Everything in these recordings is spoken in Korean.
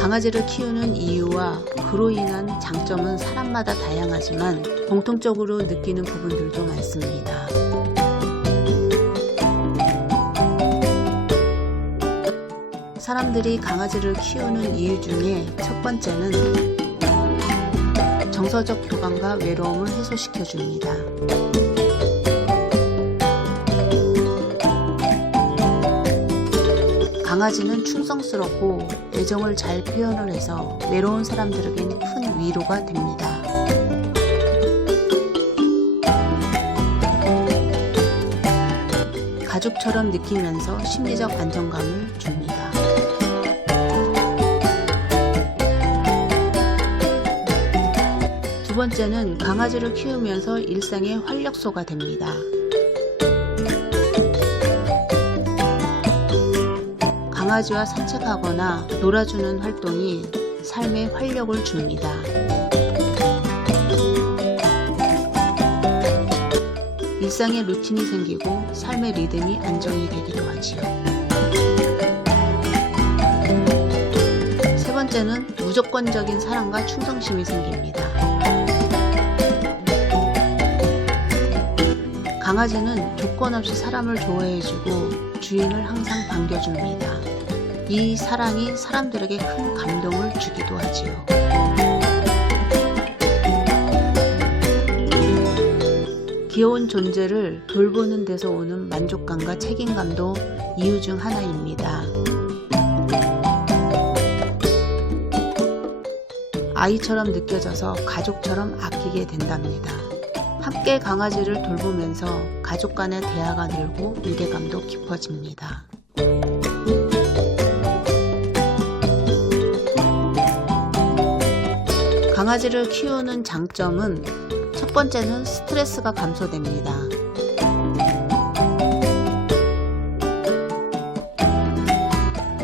강아지를 키우는 이유와 그로 인한 장점은 사람마다 다양하지만 공통적으로 느끼는 부분들도 많습니다. 사람들이 강아지를 키우는 이유 중에 첫 번째는 정서적 교감과 외로움을 해소시켜 줍니다. 강아지는 충성스럽고 애정을 잘 표현을 해서 외로운 사람들에게는 큰 위로가 됩니다. 가족처럼 느끼면서 심리적 안정감을 줍니다. 두 번째는 강아지를 키우면서 일상의 활력소가 됩니다. 강아지와 산책하거나 놀아주는 활동이 삶에 활력을 줍니다. 일상의 루틴이 생기고 삶의 리듬이 안정이 되기도 하지요. 세 번째는 무조건적인 사랑과 충성심이 생깁니다. 강아지는 조건 없이 사람을 좋아해주고 주인을 항상 반겨줍니다. 이 사랑이 사람들에게 큰 감동을 주기도 하지요. 귀여운 존재를 돌보는 데서 오는 만족감과 책임감도 이유 중 하나입니다. 아이처럼 느껴져서 가족처럼 아끼게 된답니다. 함께 강아지를 돌보면서 가족 간의 대화가 늘고 유대감도 깊어집니다. 강아지를 키우는 장점은 첫 번째는 스트레스가 감소됩니다.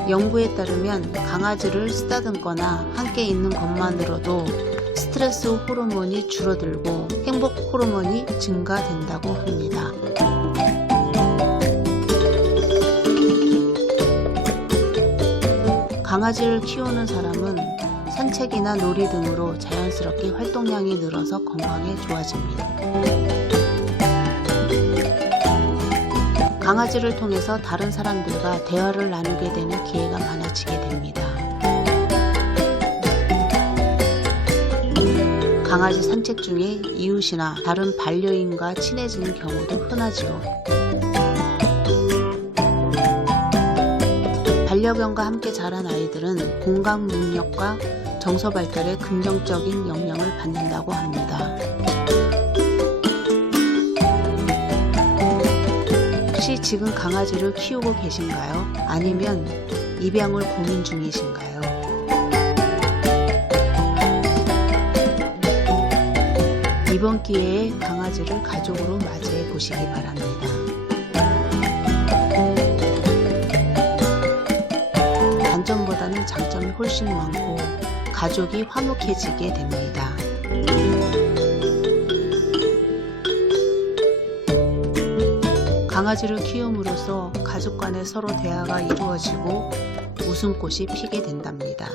연구에 따르면 강아지를 쓰다듬거나 함께 있는 것만으로도 스트레스 호르몬이 줄어들고 행복 호르몬이 증가된다고 합니다. 강아지를 키우는 사람은 산책이나 놀이 등으로 자연스럽게 활동량이 늘어서 건강에 좋아집니다. 강아지를 통해서 다른 사람들과 대화를 나누게 되는 기회가 많아지게 됩니다. 강아지 산책 중에 이웃이나 다른 반려인과 친해지는 경우도 흔하죠. 반려견과 함께 자란 아이들은 공감 능력과 정서 발달에 긍정적인 영향을 받는다고 합니다. 혹시 지금 강아지를 키우고 계신가요? 아니면 입양을 고민 중이신가요? 이번 기회에 강아지를 가족으로 맞이해 보시기 바랍니다. 단점보다는 장점이 훨씬 많고 가족이 화목해지게 됩니다. 강아지를 키움으로써 가족 간의 서로 대화가 이루어지고 웃음꽃이 피게 된답니다.